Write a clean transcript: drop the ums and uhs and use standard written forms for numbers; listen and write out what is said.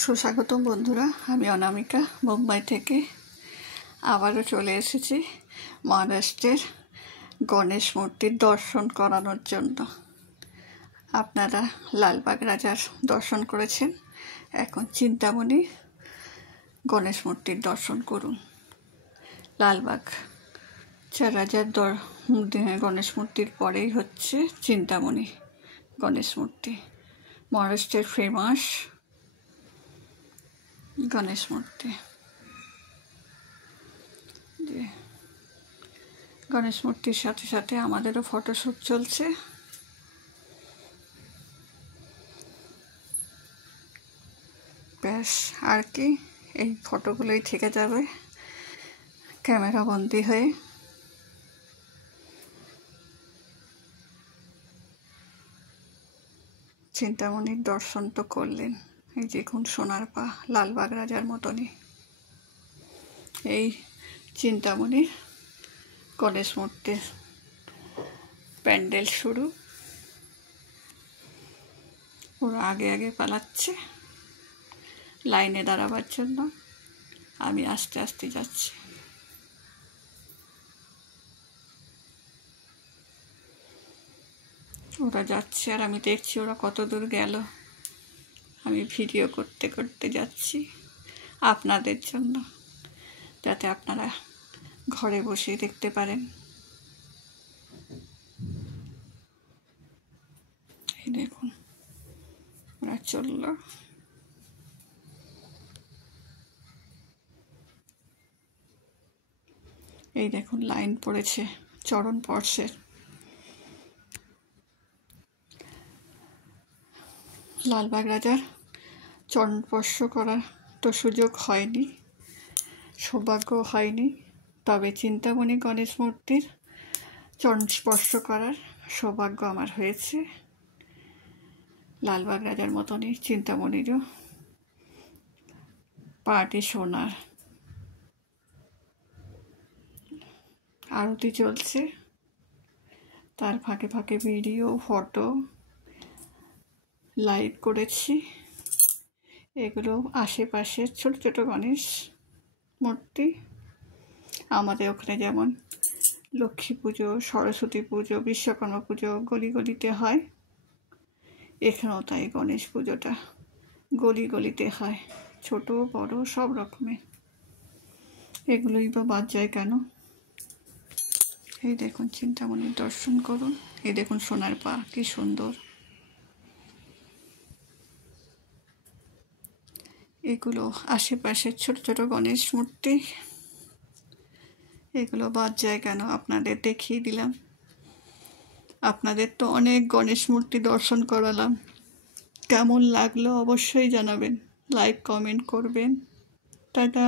সুস্বাগতম বন্ধুরা, আমি অনামিকা মুম্বাই থেকে আবারও চলে এসেছি মহারাষ্ট্রের গণেশ মূর্তির দর্শন করানোর জন্য। আপনারা লালবাগ রাজার দর্শন করেছেন, এখন চিন্তামণি গণেশ মূর্তির দর্শন করুন। লালবাগ রাজার গণেশ মূর্তির পরেই হচ্ছে চিন্তামণি গণেশ মূর্তি, মহারাষ্ট্রের ফেমাস গণেশ মূর্তি। গণেশ মূর্তির সাথে সাথে আমাদেরও ফটোশ্যুট চলছে। ব্যাস, আর কি, এই ফটোগুলোই থেকে যাবে ক্যামেরা বন্দি হয়ে। চিন্তামণির দর্শন তো করলেন, এই দেখুন সোনার পা, লালবাগ রাজার মতনই। এই চিন্তামণির গণেশ মূর্তির প্যান্ডেল শুরু। ওরা আগে আগে পালাচ্ছে লাইনে দাঁড়াবার জন্য, আমি আস্তে আস্তে যাচ্ছি। ওরা যাচ্ছে আর আমি দেখছি ওরা কত দূর গেল। আমি ভিডিও করতে করতে যাচ্ছি আপনাদের জন্য, যাতে আপনারা ঘরে বসেই দেখতে পারেন। এই দেখুন ওরা চলল। এই দেখুন লাইন পড়েছে চরণ স্পর্শের। লালবাগ রাজার চরণ স্পর্শ করার তো সুযোগ হয়নি, সৌভাগ্য হয়নি, তবে চিন্তামণি গণেশ মূর্তির চরণ স্পর্শ করার সৌভাগ্য আমার হয়েছে। লালবাগ রাজার মতনই চিন্তামণিরও পাটি সোনার। আরতি চলছে, তার ফাঁকে ফাঁকে ভিডিও ফটো লাইভ করেছি। এগুলো আশেপাশের ছোট ছোট গণেশ মূর্তি। আমাদের ওখানে যেমন লক্ষ্মী পুজো, সরস্বতী পুজো, বিশ্বকর্মা পুজো গলি গলিতে হয়, এখানেও তাই গণেশ পুজোটা গলি গলিতে হয়, ছোট বড় সব রকমের। এগুলোই বা বাদ যায় কেন? এই দেখুন চিন্তামণির দর্শন করুন। এই দেখুন সোনার পা, কি সুন্দর। এগুলো আশেপাশের ছোট ছোট গণেশ মূর্তি, এগুলো বাদ যায় কেন? আপনাদের দেখিয়ে দিলাম। আপনাদের তো অনেক গণেশ মূর্তি দর্শন করালাম, কেমন লাগলো অবশ্যই জানাবেন, লাইক কমেন্ট করবেন। টাটা।